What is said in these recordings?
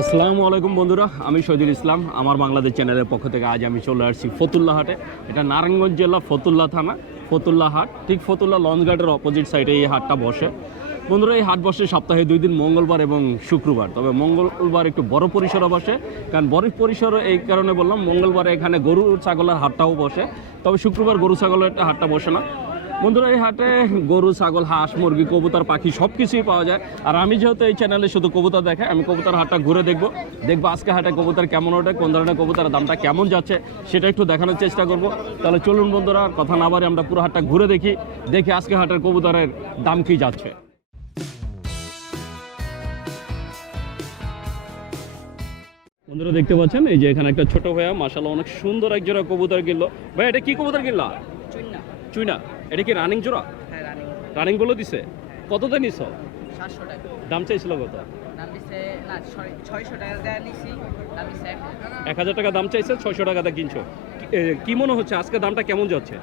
আসসালামু আলাইকুম বন্ধুরা, আমি শহীদুল ইসলাম। আমার বাংলাদেশ চ্যানেলের পক্ষ থেকে আজ আমি চলে আসছি ফতুল্লা হাটে। এটা নারায়ণগঞ্জ জেলা ফতুল্লা থানা, ফতুল্লা হাট। ঠিক ফতুল্লা লঞ্চঘাটের অপোজিট সাইডে এই হাটটা বসে। বন্ধুরা, এই হাট বসে সপ্তাহে দুই দিন, মঙ্গলবার এবং শুক্রবার। তবে মঙ্গলবার একটু বড় পরিসরে বসে। কারণ বড় পরিসরে এই কারণে বললাম, মঙ্গলবার এখানে গরু, ছাগলের হাটটাও বসে। তবে শুক্রবার গরু, ছাগলের হাটটা বসে না। বন্ধুরা, এই হাটে গরু, ছাগল, হাঁস, মুরগি, কবুতর, পাখি সব কিছুই পাওয়া যায়। আর আমি যেহেতু এই চ্যানেলে শুধু কবুতর দেখে আমি কবুতর হাটটা ঘুরে দেখব। দেখব আজকে হাটে কবুতর কেমন ওঠে, কোন ধরনের কবুতরের দামটা কেমন যাচ্ছে, সেটা একটু দেখানোর চেষ্টা করব। তাহলে চলুন বন্ধুরা, কথা না বারে আমরা পুরো হাটটা ঘুরে দেখি দেখি আজকে হাটের কবুতরের দাম কি যাচ্ছে। বন্ধুরা, দেখতে পাচ্ছেন, এই যে এখানে একটা ছোট ভাইয়া মাসাল্লাহ অনেক সুন্দর এক জোড়া কবুতর কিনলো। ভাই, এটা কি কবুতর কিনলা? চুইনা এটা কি রানিং জোড়া? হ্যাঁ রানিং রানিং বলে দিছে। কততে নিছ? দাম চাইছিল কত? এক হাজার। টাকা দাম চাইছে ছয়শো টাকাতে কিনছো। কি- মনে হচ্ছে আজকে দামটা কেমন যাচ্ছে?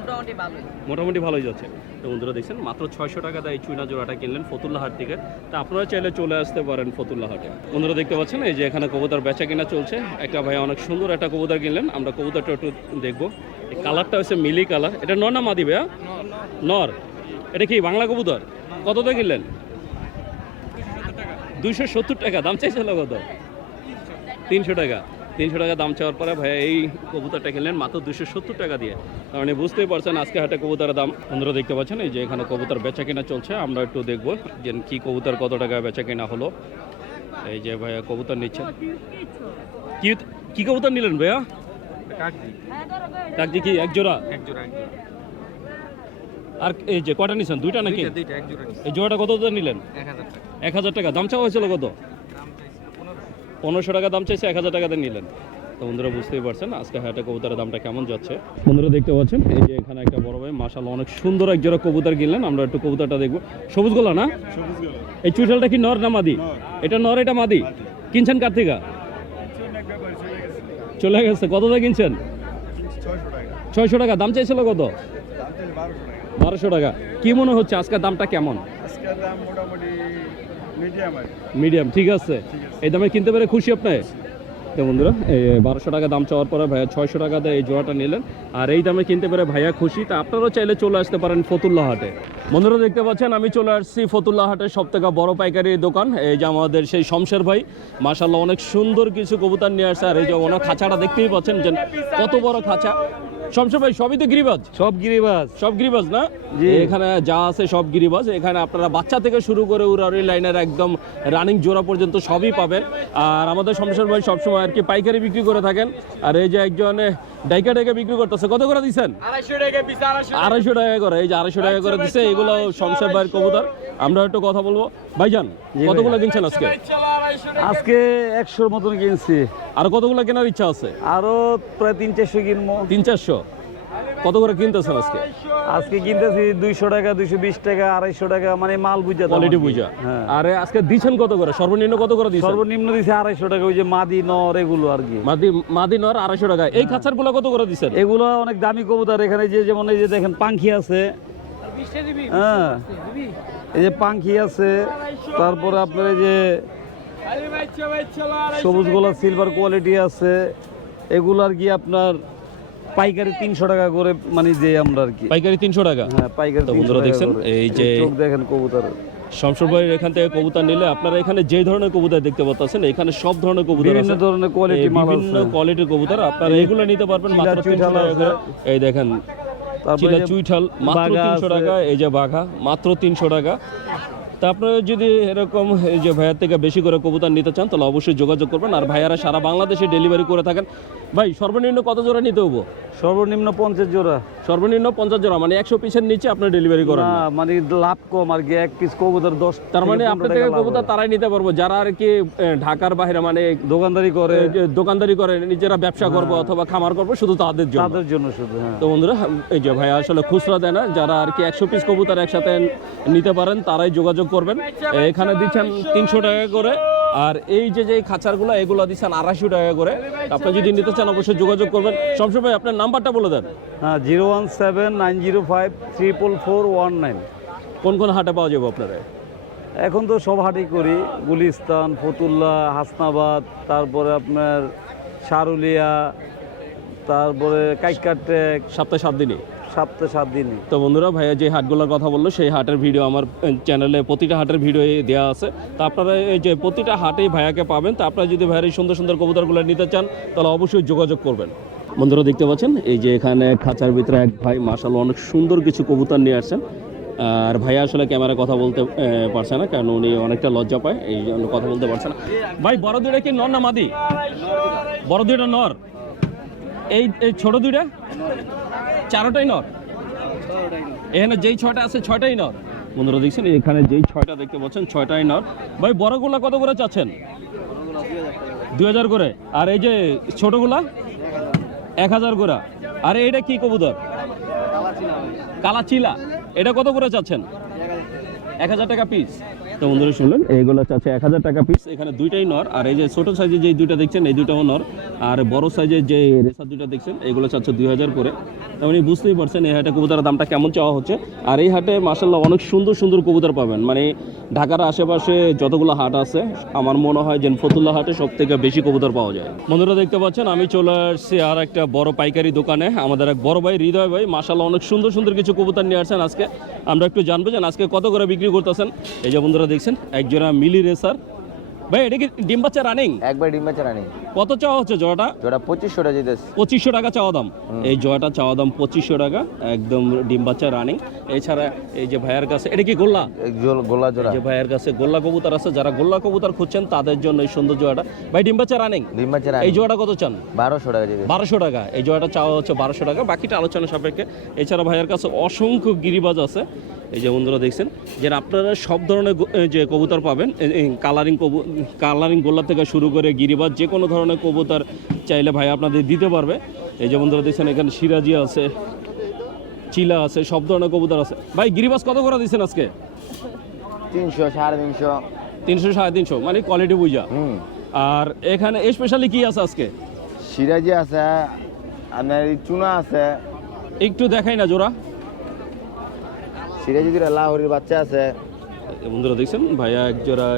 মোটামুটি ভালোই। মোটামুটি ভালোই যাচ্ছে। তো বন্ধুরা দেখছেন, মাত্র ছয়শো টাকা দেয় চুইনা জোড়াটা কিনলেন ফতুল্লা হাট থেকে। তা আপনারা চাইলে চলে আসতে পারেন ফতুল্লা হাটে বন্ধুরা দেখতে পাচ্ছেন, এই যে এখানে কবুতর বেচা কিনা চলছে। একটা ভাই অনেক সুন্দর একটা কবুতর কিনলেন। আমরা কবুতরটা একটু দেখব। কালারটা হচ্ছে মিলি কালার। এটা নর না মাদি ভাইয়া? নর। এটা কি বাংলা কবুতর? কততে কিনলেন? দুইশো সত্তর টাকা। দাম চাইছিল কত? তিনশো টাকা। তিনশো টাকা দাম চাওয়ার পরে ভাইয়া এই কবুতরটা কিনলেন মাত্র দুশো সত্তর টাকা দিয়ে। তার মানে বুঝতেই পারছেন আজকে হাটে কবুতরের দাম। বন্ধুরা দেখতে পাচ্ছেন এই যে এখানে কবুতর বেচা কেনা চলছে আমরা একটু দেখব যে কি কবুতর কত টাকা বেচা কেনা হলো। এই যে ভাইয়া কবুতর নিচ্ছেন কি কি কবুতর নিলেন ভাইয়া? কাকজি কি এক জোড়া? আর এই যে কটা নিছেন দুইটা নাকি? এই জোড়াটা কত নিলেন? এক হাজার টাকা দাম চাওয়া হয়েছিল কত? পনেরোশো টাকা দাম চাইছে, এক হাজার টাকাতে নিলেন। তো বন্ধুরা বুঝতেই পারছেন আজকে হাটে কবুতরের দামটা কেমন যাচ্ছে। বন্ধুরা দেখতে পাচ্ছেন, এই যে এখানে একটা বড় ভাই মাসাল অনেক সুন্দর এক জোড়া কবুতর কিনলেন আমরা একটু কবুতরটা দেখব। সবুজ গোলা না? এই চুইটালটা কি নর না মাদি? এটা নর, এটা মাদি? কিনছেন কার্তিকা চলে গেছে। কত দিয়ে কিনছেন? ছয়শো টাকা। দাম চাইছিল কত? বারোশো টাকা। কি মনে হচ্ছে আজকে দামটা কেমন? আজকের মিডিয়াম ঠিক আছে। এই দামে কিনতে পেরে খুশি আপনি? তো বন্ধুরা এই বারোশো টাকা দাম চাওয়ার পরে ভাইয়া ছয়শো টাকা টাকাতে এই জোড়াটা নিলেন। আর এই দামে কিনতে পেরে ভাইয়া খুশি তা আপনারাও চাইলে চলে আসতে পারেন ফতুল্লা হাটে। বন্ধুরা দেখতে পাচ্ছেন আমি চলে আসছি ফতুল্লা হাটের সব থেকে বড় পাইকারি দোকান। এই যে আমাদের সেই শমশের ভাই মাসাল্লাহ অনেক সুন্দর কিছু কবুতর নিয়ে আসছে। আর এই যে ওনার খাঁচাটা দেখতেই পাচ্ছেন যে কত বড় খাঁচা। শমশের ভাই সবই তো গিরিবাজ? সব গিরিবাজ। সব গিরিবাজ না। এখানে যা আছে সব গিরিবাজ। এখানে আপনারা বাচ্চা থেকে শুরু করে উড়াউড়ি লাইনের একদম রানিং জোড়া পর্যন্ত সবই পাবেন। আর আমাদের শমশের ভাই সবসময় আর কি পাইকারি বিক্রি করে থাকেন। আর এই যে একজন ডাইকা ডাইকা বিক্রি করতেছে। কত করে দিচ্ছেন আড়াইশো টাকা করে। এই যে আড়াইশো টাকা করে দিচ্ছে এগুলো শমশের ভাইয়ের কবুতর। আমরা একটু কথা বলব। ভাইজান কতগুলো কিনছেন আজকে? আজকে একশোর মতন কিনছি। আর কতগুলো কেনার ইচ্ছা আছে? আরও প্রায় তিন চারশো কিনবো। তিন চারশো? কত করে কিনতেছেন আজকে? আজকে কিনতেছি দুইশো টাকা দুইশো বিশ টাকা আড়াইশো টাকা মানে মাল বুঝা কোয়ালিটি বুঝা। হ্যাঁ। আরে আজকে দিচ্ছেন কত করে? সর্বনিম্ন কত করে দিচ্ছেন সর্বনিম্ন দিছে আড়াইশো টাকা ওই যে মাদি নর এগুলো আর কি। মাদি মাদি নর আড়াইশো টাকা। এই খাঁচারগুলো কত করে দিচ্ছেন এগুলো অনেক দামি কবুতর এখানে যে যেমন এই যে দেখেন পাঙ্খি আছে। হ্যাঁ। এই যে পাঙ্খি আছে তারপরে আপনার এই যে সবুজ গোলা সিলভার কোয়ালিটি আছে। এগুলো আর কি আপনার পাইকারি তিনশো টাকা করে মানে যে আমরা আর কি। পাইকারি তিনশো টাকা? হ্যাঁ পাইকারি বন্ধুরা দেখছেন, এই যে- চোখ দেখেন কবুতর। শামসুর ভাইয়ের এখান থেকে কবুতর নিলে আপনারা এখানে যে ধরনের কবুতর দেখতে পাচ্ছেন এখানে সব ধরনের কবুতর বিভিন্ন ধরনের কোয়ালিটি বিভিন্ন কোয়ালিটির কবুতর আপনারা এগুলো নিতে পারবেন মাত্র তিনশো টাকা করে। এই দেখেন তারপরে চিলা চুইঠাল মাত্র তিনশো টাকা এই যে বাঘা মাত্র তিনশো টাকা। তা আপনারা যদি এরকম এই যে ভাইয়ার থেকে বেশি করে কবুতর নিতে চান তাহলে অবশ্যই যোগাযোগ করবেন। আর ভাইয়ারা সারা বাংলাদেশে ডেলিভারি করে থাকেন। ভাই সর্বনিম্ন কত জোড়া নিতে হব সর্বনিম্ন পঞ্চাশ জোড়া। সর্বনিম্ন পঞ্চাশ জোড়া মানে একশো পিসের নিচে আপনার ডেলিভারি করেন না না। মানে লাভ কম আর কি এক পিস কবুতর দশ তার মানে আপনার 15 থেকে কবুতর তারাই নিতে পারব যারা আর কি ঢাকার বাইরে মানে দোকানদারি করে। দোকানদারি করে নিজেরা ব্যবসা করব অথবা খামার করব শুধু তাদের জন্য। তাদের জন্য শুধু হ্যাঁ। তো বন্ধুরা এই যে ভাই আসলে খুচরা দেয় না যারা আর কি একশো পিস কবুতর একসাথে নিতে পারেন তারাই যোগাযোগ করবেন। এখানে দিচ্ছেন তিনশো টাকা করে আর এই যে যে খাঁচারগুলো এগুলো দিচ্ছেন আড়াইশো টাকা করে। আপনি যদি নিতে চান অবশ্যই যোগাযোগ করবেন। সবসময় ভাই আপনার নাম্বারটা বলে দেন। হ্যাঁ zero one seven nine zero five triple four one nine. কোন কোন হাটে পাওয়া যাবে আপনারা? এখন তো সব হাটই করি। গুলিস্তান ফতুল্লা হাসনাবাদ তারপরে আপনার সারুলিয়া তারপরে কাইকাটেক সপ্তাহে সাত দিনে সপ্তাহে সাত দিনই তো বন্ধুরা, ভাইয়া যে হাটগুলোর কথা বলল, সেই হাটের ভিডিও আমার চ্যানেলে প্রতিটা হাটের ভিডিও দেওয়া আছে। তো আপনারা এই যে প্রতিটা হাটেই ভাইয়াকে পাবেন, তো আপনারা যদি ভাইয়ের এই সুন্দর সুন্দর কবুতরগুলো নিতে চান, তাহলে অবশ্যই যোগাযোগ করবেন। বন্ধুরা, দেখতে পাচ্ছেন, এই যে এখানে খাঁচার ভিতরে এক ভাই মার্শাল অনেক সুন্দর কিছু কবুতর নিয়ে আসছেন। আর ভাইয়া আসলে ক্যামেরা কথা বলতে পারছে না, কারণ উনি অনেকটা লজ্জা পায়, এই জন্য কথা বলতে পারছে না। ভাই, বড় দুইটা কি নর না মাদি? বড় দুইটা নর? এই ছোট দুইটা? চারোটাই নর। এখানে যেই ছয়টা আছে, ছয়টাই নর। বন্ধুরা দেখছেন, এখানে যেই ছয়টা দেখতে পাচ্ছেন, ছয়টাই নর। ভাই, বড়গুলা কত করে চাচ্ছেন? দুই হাজার করে। আর এই যে ছোটগুলা? এক হাজার করে। আর এইটা কি কবুতর? কালা চিলা এটা কত করে চাচ্ছেন? এক হাজার টাকা পিস তো বন্ধুরা শুনলেন এইগুলো এক হাজার টাকা পিস এখানে দুইটাই নর, আর এই যে ছোট যে দুইটা দেখছেন, এই দুইটাও নর, আর বড় যে রেসার দুইটা দেখছেন, এগুলো চাচ্ছে দুই হাজার করে। বুঝতেই পারছেন এই হাটে দামটা কেমন চাওয়া হচ্ছে, আর এই হাটে অনেক সুন্দর সুন্দর পাবেন। মানে ঢাকার আশেপাশে যতগুলো হাট আছে, আমার মনে হয় যে ফতুল্লা হাটে সব থেকে বেশি কবুতর পাওয়া যায়। বন্ধুরা দেখতে পাচ্ছেন, আমি চলে আসছি আর একটা বড় পাইকারি দোকানে। আমাদের এক বড় ভাই, হৃদয় ভাই মাসাল্লাহ অনেক সুন্দর সুন্দর কিছু কবুতর নিয়ে আসছেন আজকে। আমরা একটু জানব যে আজকে কত করে বিক্রি করতেছেন? এই যে বন্ধুরা দেখছেন একজোড়া মিলি রেসার। ভাই এটা কি ডিম বাচ্চা রানিং একবার ডিম বাচ্চা রানি কত চাওয়া হচ্ছে জোড়াটা? যেটা পঁচিশশো টাকা যেতেছে পঁচিশশো টাকা চাওয়া দাম। এই জয়টা চাওয়া দাম পঁচিশশো টাকা একদম ডিম বাচ্চা রানিং। এছাড়া এই যে ভাইয়ের কাছে এটা কি গোল্লা? গোলা জোড়া। যে ভাইয়ের কাছে গোল্লা কবুতর আছে যারা গোল্লা কবুতর খুঁজছেন তাদের জন্য এই সুন্দর জোড়াটা। ভাই ডিম বাচ্চা রানিং? ডিম বাচ্চা এই জোড়াটা কত চান? বারোশো টাকা বারোশো টাকা। এই জোড়াটা চাওয়া হচ্ছে বারোশো টাকা। বাকিটা আলোচনা সাপেক্ষে। এছাড়া ভাইয়ের কাছে অসংখ্য গিরিবাজ আছে। এই যে বন্ধুরা দেখছেন যে আপনারা সব ধরনের যে কবুতর পাবেন কালারিং কবু কালারিং গোল্লা থেকে শুরু করে গিরিবাজ যে কোনো ধরনের কবুতর চাইলে ভাই আপনাদের দিতে পারবে। এই যে বন্ধুরা দেখছেন এখানে সিরাজি আছে চিলা আছে সব ধরনের কবুতর আছে। ভাই গিরিবাজ কত করে দিচ্ছেন আজকে? তিনশো সাড়ে তিনশো। তিনশো সাড়ে তিনশো মানে কোয়ালিটি বুঝা আর এখানে স্পেশালি কি আছে আজকে? সিরাজি আছে আপনার চুনা আছে। একটু দেখাই না জোড়া। সিরাজি দুটা লাহোরির বাচ্চা আছে। বন্ধুরা দেখছেন ভাইয়া এক জোড়া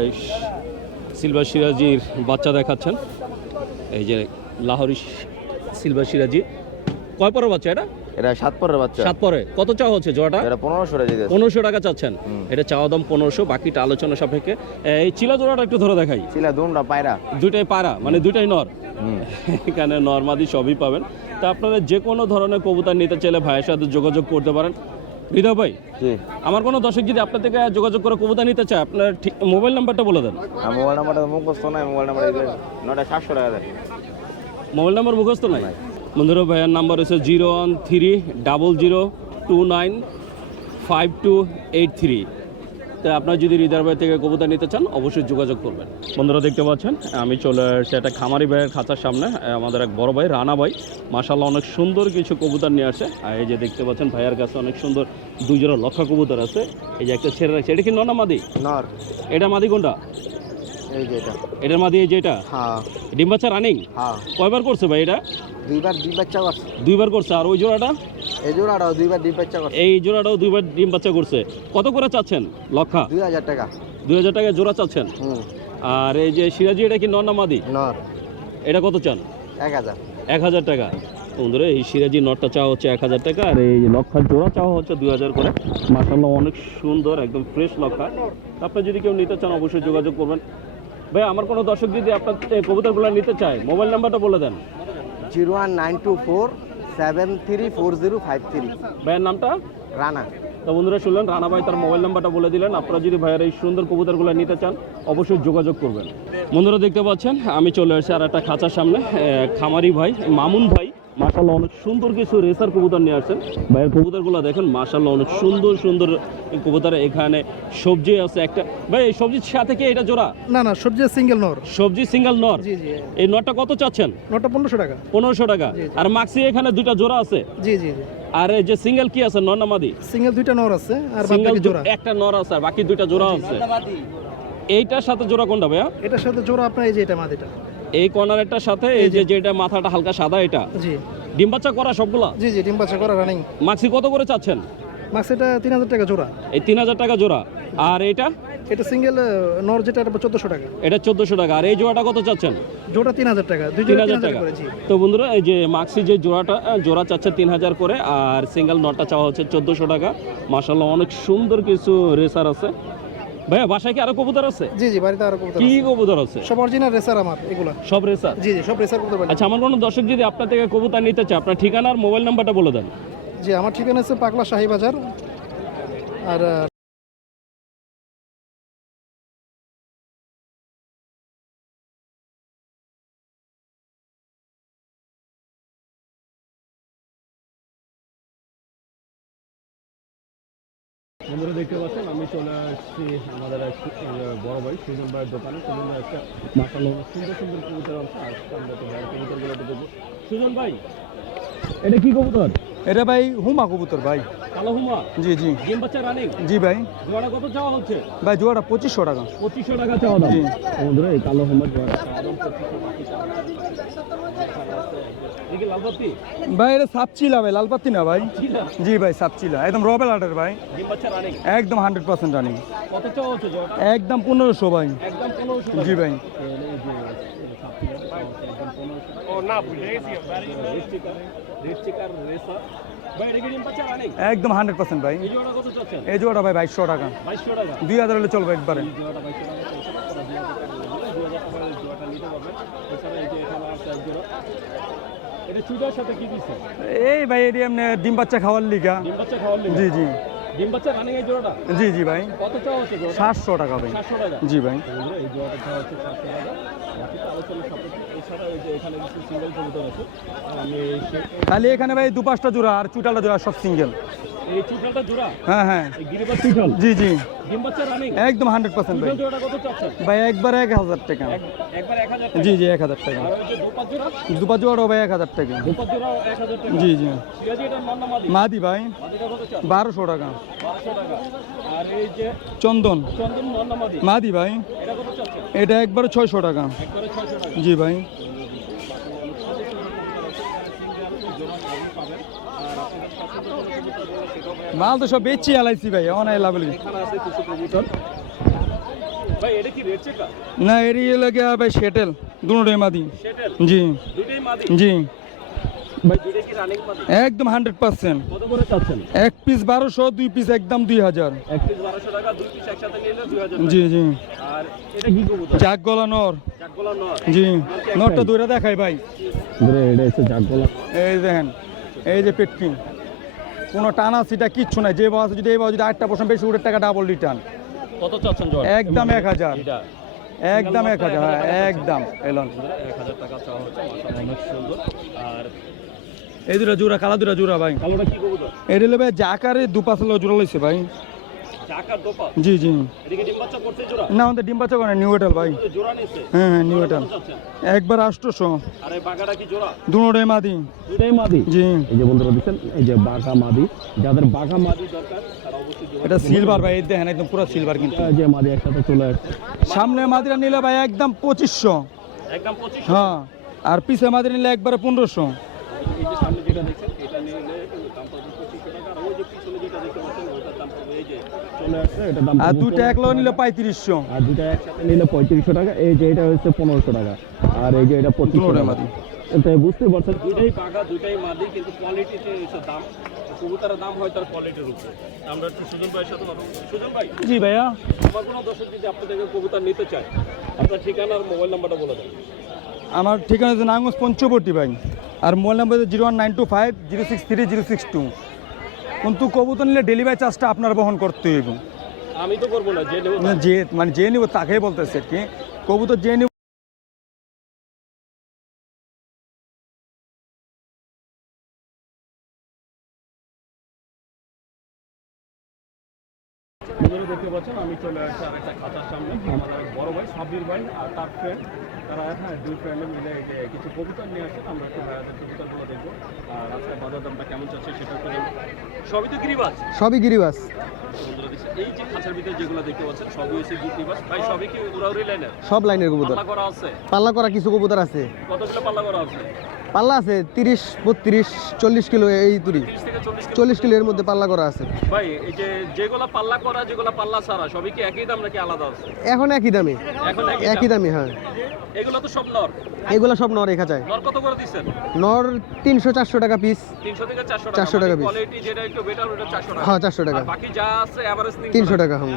সিলভার সিরাজির বাচ্চা দেখাচ্ছেন। এই যে লাহোরি সিলভার সিরাজি। কয় পরের বাচ্চা এটা? এটা সাত পরের বাচ্চা। সাত পরে। কত চাওয়া হচ্ছে জোড়াটা? এটা পনেরোশো টাকা পনেরোশো টাকা চাচ্ছেন। এটা চাওয়া দাম পনেরোশো বাকিটা আলোচনা সাপেক্ষে। এই চিলা জোড়াটা একটু ধরে দেখাই। চিলা দুটা পায়রা। দুইটাই পায়রা মানে দুইটাই নর। এখানে নর্মাদি সবই পাবেন। তা আপনারা যে কোনো ধরনের কবুতর নিতে চাইলে ভাইয়ের সাথে যোগাযোগ করতে পারেন। হৃদয় ভাই আমার কোনো দর্শক যদি আপনার থেকে যোগাযোগ করে কবিতা নিতে চায় আপনার ঠিক মোবাইল নাম্বারটা বলে দেন। মোবাইল নাম্বারটা মুখস্থ নাই মোবাইল নাম্বার নটা সাতশো টাকা দেয়। মোবাইল নাম্বার মুখস্থ নাই? বন্ধুরা ভাইয়ার নাম্বার হচ্ছে zero one three double zero two nine five two eight three. আপনার যদি হৃদয় থেকে কবুতর নিতে চান অবশ্যই যোগাযোগ করবেন। বন্ধুরা দেখতে পাচ্ছেন আমি চলে আসছি একটা খামারি ভাইয়ের খাঁচার সামনে আমাদের এক বড় ভাই রানা ভাই। মাসাল্লাহ অনেক সুন্দর কিছু কবুতর নিয়ে আসে। আর এই যে দেখতে পাচ্ছেন ভাইয়ার কাছে অনেক সুন্দর দুই জোড়া লক্ষা কবুতর আছে। এই যে একটা ছেড়ে রাখছে এটা কি ননা মাদি? নর। এটা মাদি কোনটা? এই যে এটা। এটার মাদি এই যে এটা? হ্যাঁ। ডিম বাচ্চা রানিং হ্যাঁ। কয়বার করছে ভাই এটা? দুইবার ডিম বাচ্চা করছে। দুইবার করছে আর ওই জোড়াটা? এই জোড়াটাও দুইবার ডিম বাচ্চা করছে। এই জোড়াটাও দুইবার ডিম বাচ্চা করছে। কত করে চাচ্ছেন লক্ষা? দুই হাজার টাকা। দুই হাজার টাকা জোড়া চাচ্ছেন? আর এই যে সিরাজি এটা কি নর না মাদি? নর। এটা কত চান? এক হাজার। এক হাজার টাকা। বন্ধুরা এই সিরাজি নটটা চাওয়া হচ্ছে এক হাজার টাকা আর এই লক্ষার জোড়া চাওয়া হচ্ছে দুই হাজার করে। মাসাল্লাহ অনেক সুন্দর একদম ফ্রেশ লক্ষা। আপনার যদি কেউ নিতে চান অবশ্যই যোগাযোগ করবেন। ভাই আমার কোনো দর্শক যদি আপনার কবুতরগুলো নিতে চায় মোবাইল নাম্বারটা বলে দেন। Zero one nine two four seven three four zero five three. ভাইয়ের নামটা? রানা। তো বন্ধুরা শুনলেন রানা ভাই তার মোবাইল নাম্বারটা বলে দিলেন। আপনারা যদি ভাইয়ের এই সুন্দর কবুতরগুলো নিতে চান অবশ্যই যোগাযোগ করবেন। বন্ধুরা দেখতে পাচ্ছেন আমি চলে এসেছি আর একটা খাঁচার সামনে খামারি ভাই মামুন ভাই। মাশাল্লাহ অনেক সুন্দর কিছু রেসার কবুতর নিয়ে আসছেন। ভাইয়ের কবুতরগুলো দেখেন মাশাল্লাহ অনেক সুন্দর সুন্দর কবুতর এখানে সবজি আছে একটা। ভাই এই সবজির সাথে কি এটা জোড়া? না না সবজি সিঙ্গেল নর। সবজি সিঙ্গেল নর? জি জি। এই নরটা কত চাচ্ছেন? নটা পনেরোশো টাকা। পনেরোশো টাকা। আর মাক্সি এখানে দুইটা জোড়া আছে? জি জি জি। আর এই যে সিঙ্গেল কি আছে নর নামাদি সিঙ্গেল দুইটা নর আছে আর সিঙ্গেল জোড়া। একটা নর আছে আর বাকি দুইটা জোড়া আছে। এইটার সাথে জোড়া কোনটা ভাইয়া? এটার সাথে জোড়া আপনার এই যে এটা মাদিটা। এই কর্নারেরটার সাথে এই যে যেটা মাথাটা হালকা সাদা এটা। জি। ডিম বাচ্চা করা সবগুলা? জি জি ডিম বাচ্চা করা রানিং মাক্সি কত করে চাচ্ছেন? মাক্স এটা তিন হাজার টাকা জোড়া। এই তিন হাজার টাকা জোড়া। আর এটা এটা সিঙ্গেল নর যেটা চোদ্দোশো টাকা। এটা চোদ্দোশো টাকা। আর এই জোড়াটা কত চাচ্ছেন? জোড়া তিন হাজার টাকা। দুই তিন হাজার টাকা। তো বন্ধুরা এই যে মাক্সি যে জোড়াটা জোড়া চাচ্ছে তিন হাজার করে আর সিঙ্গেল নটটা চাওয়া হচ্ছে চোদ্দোশো টাকা। মাসাল্লাহ অনেক সুন্দর কিছু রেসার আছে। ভাইয়া বাসায় কি আরও কবুতর আছে? জি জি বাড়িতে আরও কবুতর কি। কবুতর আছে? সব অরিজিনাল রেসার আমার এগুলা। সব রেসার জি জি সব রেসার কবুতর আচ্ছা আমার কোনো দর্শক যদি আপনার থেকে কবুতর নিতে চায় আপনার ঠিকানা আর মোবাইল নাম্বারটা বলে দেন। জি আমার ঠিকানা আছে পাগলা শাহী বাজার। আর আসছি আমাদের বড় ভাই সুজন ভাইয়ের দোকানে সুজন ভাই একটা মাসাল সুন্দর সুন্দর কবুতর আছে আজকে আমরা তো ভাইয়ের কবুতরগুলো দেখব। সুজন ভাই এটা কি কবুতর? এটা ভাই হুমা কবুতর ভাই। কালো হুমা? জি জি। ডিম বাচ্চা রানিং? জি ভাই। জোড়া কত চাওয়া হচ্ছে? ভাই জোয়াটা পঁচিশশো টাকা। পঁচিশশো টাকা চাওয়া দাম। বন্ধুরা এই কালো হুমার জোড়া একদম পঁচিশশো এদিকে লালবাতি ভাই এটা সাপচিলা ভাই লালপাত্তি না ভাই? জি ভাই সাপচিলা একদম রবেল আটের ভাই। একদম হান্ড্রেড পার্সেন্ট রানিং একদম পনেরোশো ভাই। জি ভাই। একদম হান্ড্রেড পার্সেন্ট ভাই। এই জোড়া ভাই বাইশশো টাকা। দুই হাজার হলে চলবে একবারে এই জোড়াটা বাইশশো টাকা চলছে না তারা দুই হাজার টাকা নেবে। দুই হাজার টাকা হলে জোড়াটা নিতে পারবেন এছাড়া এই যে এখানে আছে এক জোড়া এটা চুইটার সাথে কি দিছে? এই ভাই এটি এমনি ডিম বাচ্চা খাওয়ার লিগা। ডিম বাচ্চা খাওয়ার লিগা? জি জি। ডিম বাচ্চা রানিং এই জোড়াটা? জি জি ভাই। কত জোড়া সাতশো টাকা ভাই। টাকা। জি ভাই। তাহলে এই জোড়াটা চাওয়া হচ্ছে সাতশো টাকা। বাকিটা আলোচনা সাপেক্ষে। এছাড়া এই যে এখানে কিছু সিঙ্গেল কবুতর আছে। আমি খালি এখানে ভাই দু পাঁচটা জোড়া আর চুটালা জোড়া সব সিঙ্গেল হ্যাঁ হ্যাঁ। জি জি। একদম হান্ড্রেড পার্সেন্ট ভাই। ভাই একবারে এক হাজার টাকা। জি জি এক হাজার টাকা। আর ওই যে দুপা জোড়াও ভাই এক হাজার টাকা। জি জি। মাদি? ভাই বারোশো টাকা। চন্দন। মাদি? ভাই এটা একবারে ছয়শো টাকা। জি ভাই। মাল তো সব বেচছি এলাইছি ভাই অনাই লাভ এখানে আছে কিছু কবুতর? ভাই এটা কি রেড চেকা? না এরি লাগে ভাই সেটেল দুটোই মাদি। জি। জি। ভাই দুটো কি রানিং মাদি? একদম হান্ড্রেড পার্সেন্ট। কত করে চাচ্ছেন? এক পিস বারোশো দুই পিস একদম দুই হাজার। এক পিস বারোশো টাকা দুই পিস একসাথে নিলে দুই হাজার জি জি। আর এটা জাক গলা নর। জি। নরটা দূরে দেখাই ভাই। এটা হচ্ছে জাকগোলা এই দেখেন এই যে পেটকি কোনো টানা সিটা কিচ্ছু নাই। যে বাস যদি এই বাস যদি আটটা পার্সেন্ট বেশি উঠে টাকা ডাবল রিটার্ন কত চাচ্ছেন একদম এক হাজার। একদম এক হাজার হ্যাঁ, একদম। এলন। এক হাজার টাকা চাওয়া হচ্ছে অনেক সুন্দর। আর এই দুটা জোড়া কালা দুটা জোড়া ভাই। কালোটা কি করব এটা লেবে জাকারে দুপাশ জোড়া লইছে ভাই। জি জি। না আমাদের ডিম বাচ্চা করে নিউ এটাল ভাই। হ্যাঁ হ্যাঁ নিউ এটাল একবার আষ্টশো জোড়া? মাদি। মাদি? জি। এই যে বন্ধুরা দেখছেন এই যে বাঘা মাদি। যাদের বাঘা মাদি দরকার এটা সিলভার ভাই এই দেখেন একদম পুরো সিলভার কিন্তু। যে মাদি একসাথে চলে আসছে। সামনে মাদিরা নিলে ভাই একদম পঁচিশশো। একদম পঁচিশ হ্যাঁ আর পিছে মাদিরা নিলে একবারে পনেরোশো। সামনে যেটা দেখছেন এটা নিলে দাম পড়বে পঁচিশশো টাকা আর ওই যে পিছনে যেটা দেখতে পাচ্ছেন ওটার দাম পড়বে এই যে চলে আসছে এটার দাম আর পড়বে দুইটা এক 1500 লগে নিলে পঁয়ত্রিশশো। আর দুটা একসাথে নিলে পঁয়ত্রিশশো টাকা এই যে এটা হচ্ছে পনেরোশো টাকা। আর এই যে এটা পঁচিশশো টাকা। তাই বুঝতে পারছেন? দুটাই বাঘা দুটাই মাদি কিন্তু কোয়ালিটিতে দাম। কবুতারের দাম হয় তার কোয়ালিটির উপরে। আমরা একটু সুজন ভাইয়ের সাথে কথা সুজন ভাই জি ভাইয়া। আমার কোনো দর্শক যদি আপনার থেকে নিতে চায় আপনার ঠিকানা আর মোবাইল নাম্বারটা বলে দেন। আমার ঠিকানা হচ্ছে নাঙ্গস পঞ্চবর্তী ভাই আর mobile number zero one nine two five zero six three zero six two. কিন্তু কবুতর নিলে ডেলিভারি চার্জটা আপনার বহন করতে হইব। আমি তো করব না যে মানে যে মানে যে নিব তাকেই বলতেছে কি কবুতর যে নিব দেখতে আমি চলে আসছি আর একটা খাঁচার সামনে। আমাদের এক বড় ভাই সাব্বির ভাই আর তার ফ্রেন্ড তারা হ্যাঁ দুই ফ্রেন্ডে মিলে কিছু কবুতর নিয়ে আসছে আমরা একটু ভাইয়াদের কবুতরগুলো দেখব। আর আজকে বাজার দামটা কেমন চাচ্ছে সেটা একটু। সবই তো গিরিবাজ? সবই গিরিবাস এই যে খাঁচার ভিতরে যেগুলো দেখতে পাচ্ছেন সবই হচ্ছে গিরিবাজ। ভাই সবই কি উড়াউড়ি লাইনের সব লাইনের কবুতর। পাল্লা করা আছে? পাল্লা করা কিছু কবুতর আছে। কতগুলো পাল্লা করা আছে? পাল্লা আছে তিরিশ বত্রিশ চল্লিশ কিলো এই তুরি চল্লিশ কিলো। এর মধ্যে পাল্লা করা আছে। ভাই এই যে যেগুলো পাল্লা করা যেগুলো পাল্লা ছাড়া সবই কি একই দাম নাকি আলাদা আছে? এখন একই দামে। এখন একই দাম। হ্যাঁ। এগুলো তো সব নর। এগুলো সব নর রেখা চায় নর কত করে দিচ্ছেন? নর টাকা পিস তিনশো থেকে চারশো 400 টাকা piece। কোয়ালিটি যেটা একটু বেটার ওটা চারশো টাকা। হ্যাঁ চারশো টাকা। বাকি যা আছে এভারেজ টাকা। হুম।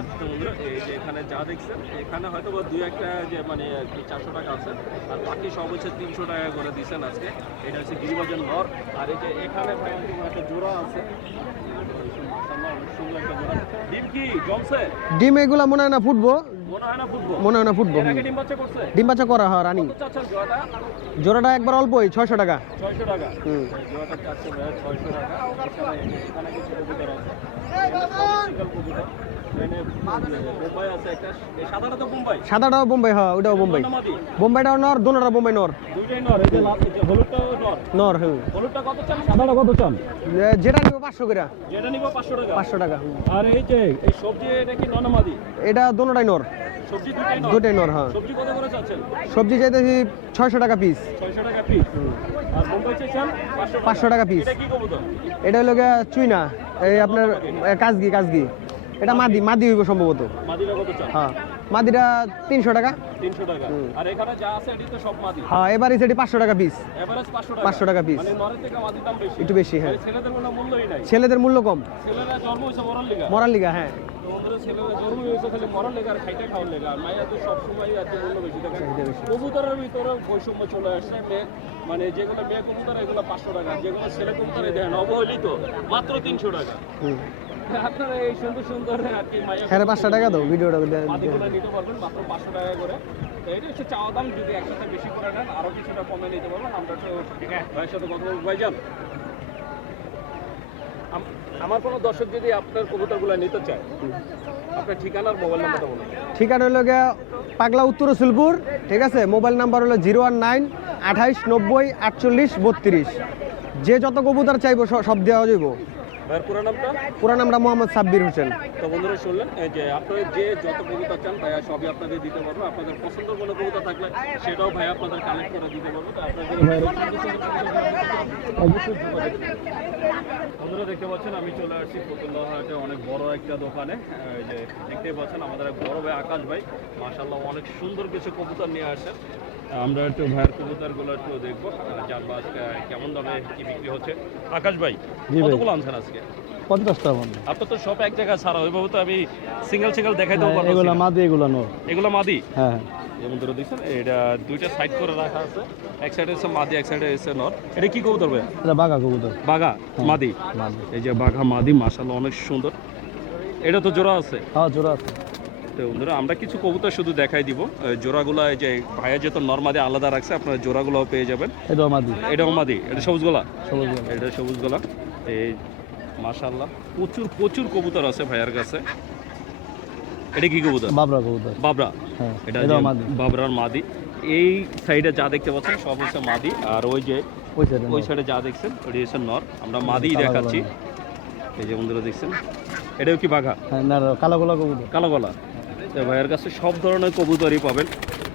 এখানে যা দেখছেন এখানে হয়তো দুই একটা যে মানে চারশো টাকা আছে। আর বাকি সব হচ্ছে তিনশো টাকা করে দিচ্ছেন আজকে। এটা হচ্ছে গিরিবাজন নর আর এই যে এখানে ভাই একটা জোড়া আছে। ডিম কি জমছে? ডিম এগুলা মনে হয় না ফুটবো। মনে হয় না ফুটবো? মনে হয় ডিম বাচ্চা করছে? ডিম বাচ্চা করা হয় রানিং। জোড়াটা? জোড়াটা একবার অল্পই ছয়শো টাকা। ছয়শো টাকা। সাদাটা বোম্বাই। সাদাটাও বোম্বাই হ্যাঁ ওটাও বোম্বাই। বোম্বাইটাও নর দোনোটা বোম্বাই নর। নর এই যে লাল এই যে হলুদটাও নর। নর হুম হলুদটা কত চান? সাদাটা কত চান? যেটা নিব পাঁচশো করে। যেটা নিব পাঁচশো টাকা। পাঁচশো টাকা আর এই যে এই সবজি এটা কি নর্মাদি এটা দোনোটাই নর। সবজি নর? দুটাই নর হ্যাঁ। সবজি কত করে চাচ্ছেন? সবজি চাইতেছি ছয়শো টাকা পিস ছয়শো টাকা পিস আর বোম্বাই চাইছেন পাঁচশো টাকা। পিস এটা কি কবুতর? এটা হলো গিয়া চুইনা। এই আপনার কাজগি কাজগি। এটা মাদি মাদি। হইব সম্ভবত। মাদিটা কত চান হ্যাঁ মাদিটা তিনশো টাকা। তিনশো টাকা। আর এখানে যা আছে এটি তো সব মাদি। হ্যাঁ এবারে সেটি পাঁচশো টাকা পিস এভারেজ পাঁচশো টাকা। পাঁচশো টাকা পিস মানে নরের থেকে মাদির দাম বেশি। একটু বেশি হ্যাঁ। মানে ছেলেদের কোনো মূল্যই নাই। ছেলেদের মূল্য কম। ছেলেরা জন্ম হয়েছে মরার লিগা। মরার লিগা হ্যাঁ। মানে যেগুলো মেয়ে কবুতর এগুলো পাঁচশো টাকা। যেগুলো ছেলে কবুতরে দেন অবহেলিত মাত্র তিনশো টাকা। আপনারা এই সুন্দর সুন্দর আর কি হ্যাঁ পাঁচশো টাকা দাও ভিডিওটা নিতে পারবেন মাত্র পাঁচশো টাকা করে। এটা হচ্ছে চাওয়া দাম যদি একসাথে বেশি করে নেন আরও কিছুটা কমে নিতে পারবেন। আমরা তো ভাইয়ের সাথে কথা বলব। ভাইজান আম- আমার কোনো দর্শক যদি আপনার কবুতরগুলো নিতে চায় আপনার ঠিকানার মোবাইল নাম্বারটা বলুন। ঠিকানা হলো গিয়া পাগলা উত্তর রসুলপুর ঠিক আছে? মোবাইল নাম্বার হলো জিরো ওয়ান নাইন আঠাইশ নব্বই আটচল্লিশ বত্রিশ। যে যত কবুতর চাইব সব দেওয়া যাইব। ভাইয়ের পুরো নামটা? পুরা নামটা মোহাম্মদ সাব্বির হোসেন। তো বন্ধুরা শুনলেন যে আপনারা যে যত কবিতা চান ভাইয়া সবই আপনাদের দিতে পারব। আপনাদের পছন্দের কোনো কবিতা থাকলে সেটাও ভাই আপনাদের কালেক্ট করে দিতে পারব। তো আপনাদের। বন্ধুরা দেখতে পাচ্ছেন আমি চলে আসছি ফতুল্লাহ হাটে অনেক বড় একটা দোকানে। যে দেখতেই পাচ্ছেন আমাদের এক বড় ভাই আকাশ ভাই মাশাল্লাহ অনেক সুন্দর কিছু কবুতর নিয়ে আসেন। আমরা একটু ভাইয়ের কবুতরগুলো একটু দেখব জানব আজকে কেমন দামে কি বিক্রি হচ্ছে। আকাশ ভাই কতগুলো আনছেন আজকে? পঞ্চাশটা আপনার তো সব এক জায়গায় ছাড়া ওইভাবে তো আমি সিঙ্গেল সিঙ্গেল দেখাইতেও পারব এগুলো মাদি এগুলো নর। এগুলো মাদি? হ্যাঁ যেমন ধরে দেখছেন এটা দুইটা সাইড করে রাখা আছে। এক সাইডে হচ্ছে মাদি এক সাইডে হচ্ছে নর। এটা কি কবুতর ভাই? এটা বাঘা কবুতর। বাঘা মাদি? মাদি। এই যে বাঘা মাদি মাশাআল্লাহ অনেক সুন্দর। এটা তো জোড়া আছে? হ্যাঁ জোড়া আছে। তো বন্ধুরা আমরা কিছু কবুতর শুধু দেখাই দিব। জোড়াগুলো এই যে ভাইয়া যেহেতু নর্মাদি আলাদা রাখছে আপনারা জোড়াগুলোও পেয়ে যাবেন। এটাও মাদি। এটাও মাদি এটা সবুজ গলা? সবুজ গলা। এটা সবুজ গলা। এই মাশাআল্লাহ। প্রচুর প্রচুর কবুতর আছে ভাইয়ার কাছে। এটা কি কবুতর? বাবরা কবুতর। বাবরা? হ্যাঁ এটা বাবরার মাদি। এই সাইডে যা দেখতে পাচ্ছেন সব হচ্ছে মাদি। আর ওই যে ওই সাইডে ওই সাইডে যা দেখছেন ওটি হচ্ছে নর। আমরা মাদি দেখাচ্ছি। এই যে বন্ধুরা দেখছেন এটাও কি বাঘা? হ্যাঁ না কালো গোলা কবুতর। কালো গলা। ভাইয়ের কাছে সব ধরনের কবুতরই পাবেন।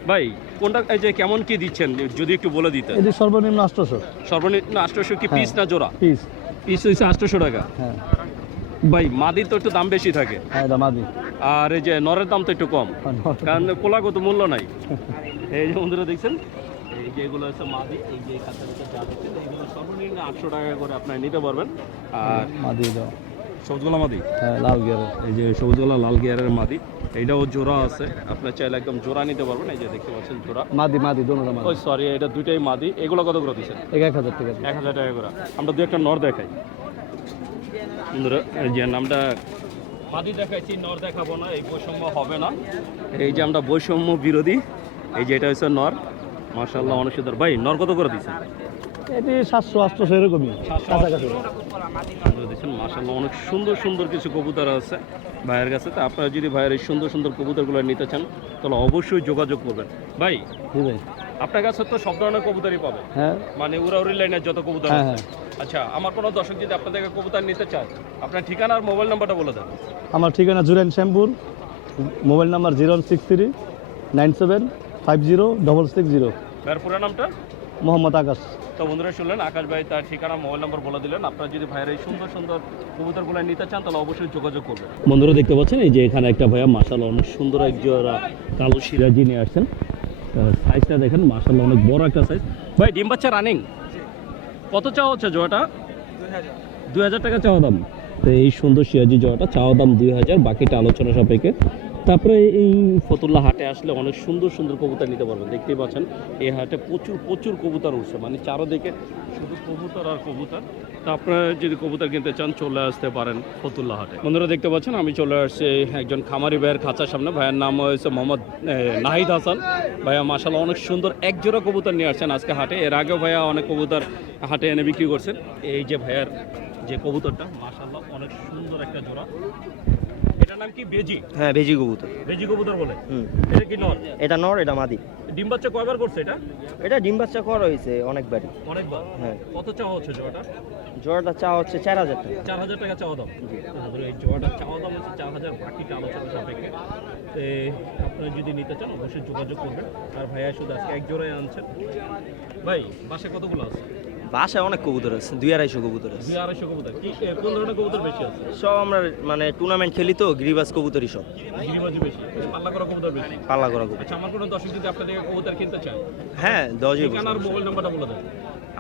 ভাই কোনটা এই যে কেমন কি দিচ্ছেন যদি একটু বলে দিতেন। এটি সর্বনিম্ন আষ্টশো সর্বনিম্ন আটশোশো কি হ্যাঁ। পিস না জোড়া? পিস। পিস হচ্ছে আটশোশো টাকা। হ্যাঁ। ভাই মাদির তো একটু দাম বেশি থাকে। হ্যাঁ মাদি। আর এই যে নরের দাম তো একটু কম। হ্যাঁ। কারণ কোলাগত মূল্য নাই। এই যে বন্ধুরা দেখছেন এই যে এগুলো হচ্ছে মাদি এই যে ভিতর যা দেখছেন এগুলো সর্বনিম্ন আটশো টাকা করে আপনারা নিতে পারবেন। আর মাদি এটাও সবুজগোলা মাদি? হ্যাঁ লাল এই যে সবুজগোলা লাল গিয়ারের মাদি এইটাও জোড়া আছে। আপনার চাইলে একদম জোড়া নিতে পারবেন এই যে দেখতে পাচ্ছেন জোড়া। মাদি মাদি দোনোটা ওই সরি এটা দুইটাই মাদি। এগুলো কত করে দিচ্ছেন? এক হাজার টাকা এক হাজার টাকা করে। আমরা দু একটা নর দেখাই। যে নামটা মাদি দেখাইছি নর দেখাবো না এই বৈষম্য হবে না। এই যে আমরা বৈষম্য বিরোধী এই যে এটা হচ্ছে নর। মার্শাল্লাহ অনেক সুন্দর। ভাই নর কত করে দিচ্ছেন? এটি সাতশো আটশোশো এরকমই কাছাকাছি। মার্শাল্লাহ অনেক সুন্দর সুন্দর কিছু কবুতর আছে ভাইয়ের কাছে। তো আপনারা যদি ভাইয়ের এই সুন্দর সুন্দর কবুতরগুলো নিতে চান তাহলে অবশ্যই যোগাযোগ করবেন। ভাই জি ভাই। আপনার কাছে তো সব ধরনের কবুতরই পাবে। হ্যাঁ। মানে উড়াউড়ি লাইনের যত কবুতর হ্যাঁ আছে। হ্যাঁ। আচ্ছা আমার কোনো দর্শক যদি আপনার থেকে কবুতর নিতে চায় আপনার ঠিকানা আর মোবাইল নাম্বারটা বলে দেন। আমার ঠিকানা জুরেন Shyampur mobile number zero six three nine seven five zero double six zero. পুরো নামটা? মোহাম্মদ আকাশ। তো বন্ধুরা শুনলেন আকাশ ভাই তার ঠিকানা মোবাইল নম্বর বলে দিলেন। আপনারা যদি ভাইয়ের এই সুন্দর সুন্দর কবুতরগুলো নিতে চান তাহলে অবশ্যই যোগাযোগ করবেন। বন্ধুরা দেখতে পাচ্ছেন এই যে এখানে একটা ভাইয়া মাসাল অনেক সুন্দর এক জোড়া কালো সিরাজি নিয়ে আসছেন। সাইজটা দেখেন মাসাল অনেক বড় একটা সাইজ ভাই ডিম বাচ্চা রানিং কত চাওয়া হচ্ছে জোড়াটা? দুই হাজার। টাকা চাওয়া দাম। তো এই সুন্দর সিরাজি জোড়াটা চাওয়া দাম দুই হাজার বাকিটা আলোচনা সাপেক্ষে। তারপরে এই ফতুল্লা হাটে আসলে অনেক সুন্দর সুন্দর কবুতর নিতে পারবেন। দেখতেই পাচ্ছেন, এই হাটে প্রচুর প্রচুর কবুতর উঠছে। মানে চারোদিকে শুধু কবুতর আর কবুতর। তা আপনারা যদি কবুতর কিনতে চান, চলে আসতে পারেন ফতুল্লা হাটে। বন্ধুরা, দেখতে পাচ্ছেন, আমি চলে আসছি একজন খামারি ভাইয়ের খাঁচার সামনে। ভাইয়ের নাম হয়েছে মোহাম্মদ নাহিদ হাসান। ভাইয়া মাসাল্লাহ অনেক সুন্দর এক জোড়া কবুতর নিয়ে আসছেন আজকে হাটে। এর আগেও ভাইয়া অনেক কবুতর হাটে এনে বিক্রি করছেন। এই যে ভাইয়ার যে কবুতরটা মাসাল্লাহ অনেক সুন্দর একটা জোড়া। নাম কি? বেজি? হ্যাঁ ভেজি কবুতর। বেজি কবুতর বলে। এটা কি নর? এটা নর এটা মাদি। ডিম বাচ্চা কয়বার করছে এটা? এটা ডিম বাচ্চা করা হয়েছে অনেকবারই। অনেকবার? হ্যাঁ। কত চাওয়া হচ্ছে জোড়াটা? জোড়াটা চা হচ্ছে চার হাজার টাকা। চার হাজার টাকা চাওয়া দাম? আমাদের এই জোড়াটা চাওয়া দাম হচ্ছে চার হাজার বাকিটা আলোচনা সাপেক্ষে। তো আপনারা যদি নিতে চান অবশ্যই যোগাযোগ করবেন। আর ভাইয়া শুধু আজকে এক জোড়ায় আনছেন। ভাই বাসে কতগুলো আছে? বাসায় অনেক কবুতর আছে দুই আড়াইশো কবুতর আছে। দুই আড়াইশো কবুতর। কি কোন ধরনের কবুতর বেশি আছে? সব আমরা মানে টুর্নামেন্ট খেলি তো গিরিবাজ কবুতরই সব। বেশি। পাল্লা করা কবুতর বেশি? পাল্লা করা কবুতর। আচ্ছা আমার কোনো দর্শক যদি আপনার কবুতর কিনতে চায় হ্যাঁ দশই ঠিকানার মোবাইল নাম্বারটা বলে দেন।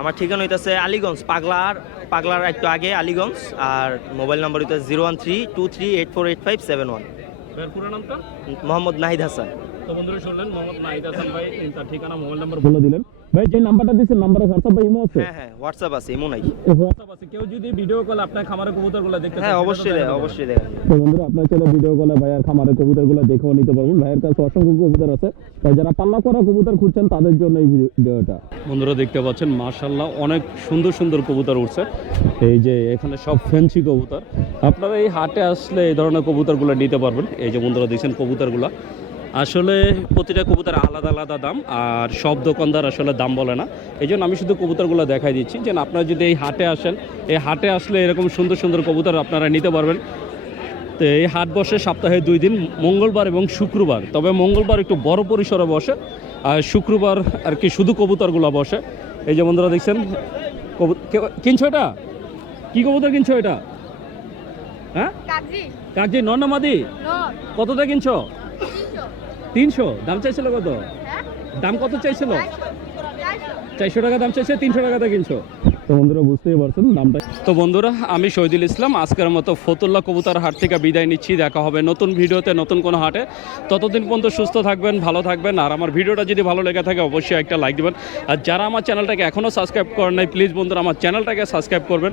আমার ঠিকানা হইতেছে আলীগঞ্জ পাগলার পাগলার একটু আগে আলিগঞ্জ আর মোবাইল নাম্বার হইতেছে zero one three two three eight four eight five seven one. Mohammad Nahid Hasan. তো বন্ধুরা শুনলেন মোহাম্মদ নাহিদ হাসান ভাই তার ঠিকানা মোবাইল নাম্বার বলে দিলেন। ভাই যে নাম্বারটা দিচ্ছেন নাম্বারে হোয়াটসঅ্যাপ বা ইমো আছে? হ্যাঁ হ্যাঁ হোয়াটসঅ্যাপ আছে এমন নাই। হোয়াটসঅ্যাপ আছে কেউ যদি ভিডিও কল আপনার খামারের কবুতরগুলো দেখতে হ্যাঁ অবশ্যই দেখ- তো অবশ্যই দেখেন তো বন্ধুরা আপনার ছেলে ভিডিও কলে ভাইয়ার খামারের কবুতরগুলো দেখেও নিতে পারবেন। ভাইয়ের কাছে অসংখ্য কবুতর আছে। তাই যারা পাল্লা করা কবুতর খুঁজছেন তাদের জন্য এই ভিডিওটা। বন্ধুরা দেখতে পাচ্ছেন মাশাল্লাহ অনেক সুন্দর সুন্দর কবুতর উঠছে। এই যে এখানে সব ফ্যান্সি কবুতর। আপনারা এই হাটে আসলে এই ধরনের কবুতরগুলো নিতে পারবেন। এই যে বন্ধুরা দেখছেন কবুতরগুলো। আসলে প্রতিটা কবুতর আলাদা আলাদা দাম আর সব দোকানদার আসলে দাম বলে না। এই জন্য আমি শুধু কবুতরগুলো দেখাই দিচ্ছি। যে আপনারা যদি এই হাটে আসেন এই হাটে আসলে এরকম সুন্দর সুন্দর কবুতর আপনারা নিতে পারবেন। তো এই হাট বসে সপ্তাহে দুই দিন মঙ্গলবার এবং শুক্রবার। তবে মঙ্গলবার একটু বড় পরিসরে বসে আর শুক্রবার আর কি শুধু কবুতরগুলো বসে। এই যে বন্ধুরা দেখছেন কবু- কিনছো এটা? কি কবুতর কিনছো এটা? হ্যাঁ? কাজি। কাকজি নর্নামাদি নর। কতটা কিনছো? তিনশো দাম চাইছিল কত? হ্যাঁ? দাম কত চাইছিল? চারশো টাকা দাম চাইছে তিনশো টাকাতে কিনছো। তো বন্ধুরা বুঝতেই পারছেন দামটা তো বন্ধুরা আমি শহীদুল ইসলাম আজকের মতো ফতুল্লা কবুতার হাট থেকে বিদায় নিচ্ছি। দেখা হবে নতুন ভিডিওতে নতুন কোনো হাটে। ততদিন পর্যন্ত সুস্থ থাকবেন ভালো থাকবেন। আর আমার ভিডিওটা যদি ভালো লেগে থাকে অবশ্যই একটা লাইক দেবেন। আর যারা আমার চ্যানেলটাকে এখনও সাবস্ক্রাইব করেন নাই প্লিজ বন্ধুরা আমার চ্যানেলটাকে সাবস্ক্রাইব করবেন।